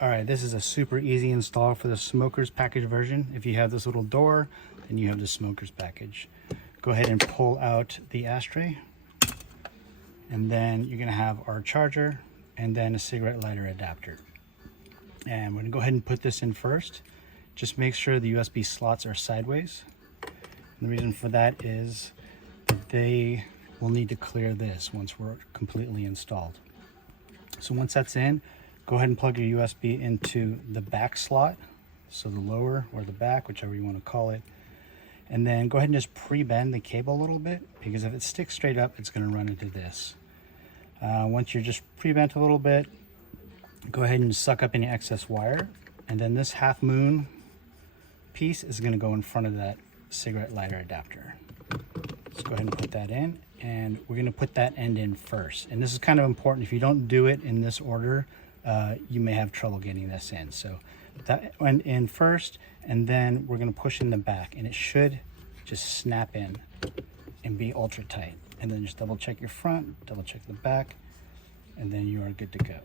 All right, this is a super easy install for the smoker's package version. If you have this little door, then you have the smoker's package. Go ahead and pull out the ashtray. And then you're gonna have our charger and then a cigarette lighter adapter. And we're gonna go ahead and put this in first. Just make sure the USB slots are sideways. And the reason for that is that they will need to clear this once we're completely installed. So once that's in, go ahead and plug your USB into the back slot. So the lower or the back, whichever you want to call it. And then go ahead and just pre-bend the cable a little bit, because if it sticks straight up, it's going to run into this. Once you're just pre-bent a little bit, go ahead and suck up any excess wire. And then this half moon piece is going to go in front of that cigarette lighter adapter. Let's go ahead and put that in, and we're going to put that end in first. And this is kind of important. If you don't do it in this order, you may have trouble getting this in. So that went in first, and then we're going to push in the back, and it should just snap in and be ultra tight. And then just double check your front, double check the back, and then you are good to go.